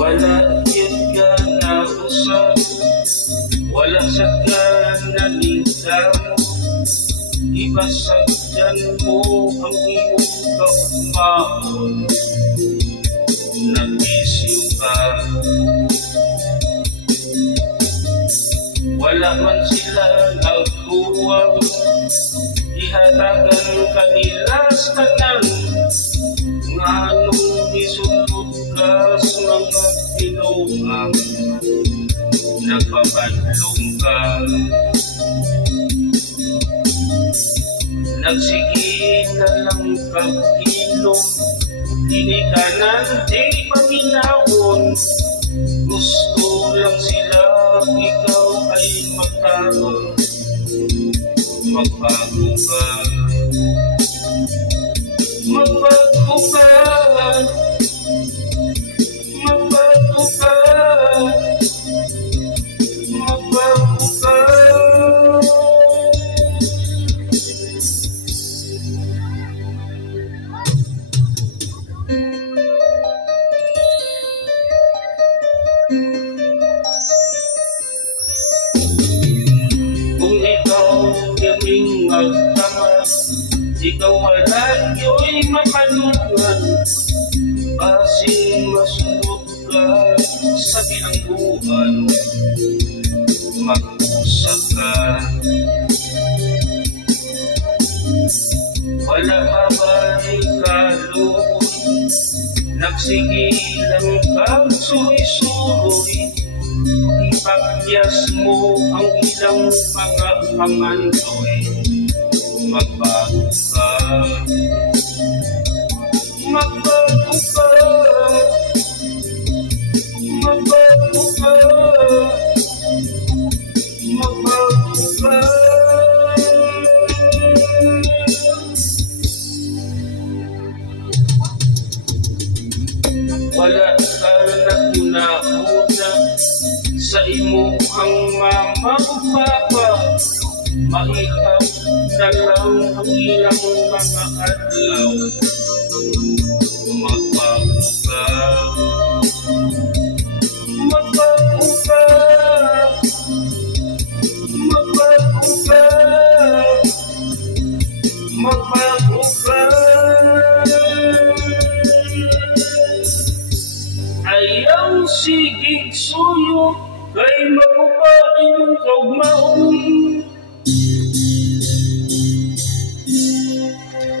Wala yun ka na usap, wala sa ka naningkamo, ibasagyan mo ang iyong kaugmahon. Nagbisiw ka, wala man sila nagbuwag, ihatagan kanila sa tanan, nga nung misulot ka sa mga tinungang, nagpapadlong ka. Nagsige na lang kag-ilong, hinikanan di paminawon, gusto lang sila ikaw ay magkaroon, magbago ka, magbago ka, magbago ka, magbago ka. Kung ikaw kaming magtama, ikaw malayo'y mapanungan, kasing masunod ka sa bilangguan, mag-usap ka. Wala haba'y kalooy, nagsigilang kang suwi-suroy, ipakyas mo ang ilang mga pangandoy, magbago ka, magbago ka, magbago ka, magbago ka. Wala ka na una-una sa imo ang mama o papa, maihap na lang ang ilang mga adlaw, magbago ka, magbago ka, magbago ka, magbago ka. Ayaw sigig suyo, kay magupain ang kaugmaon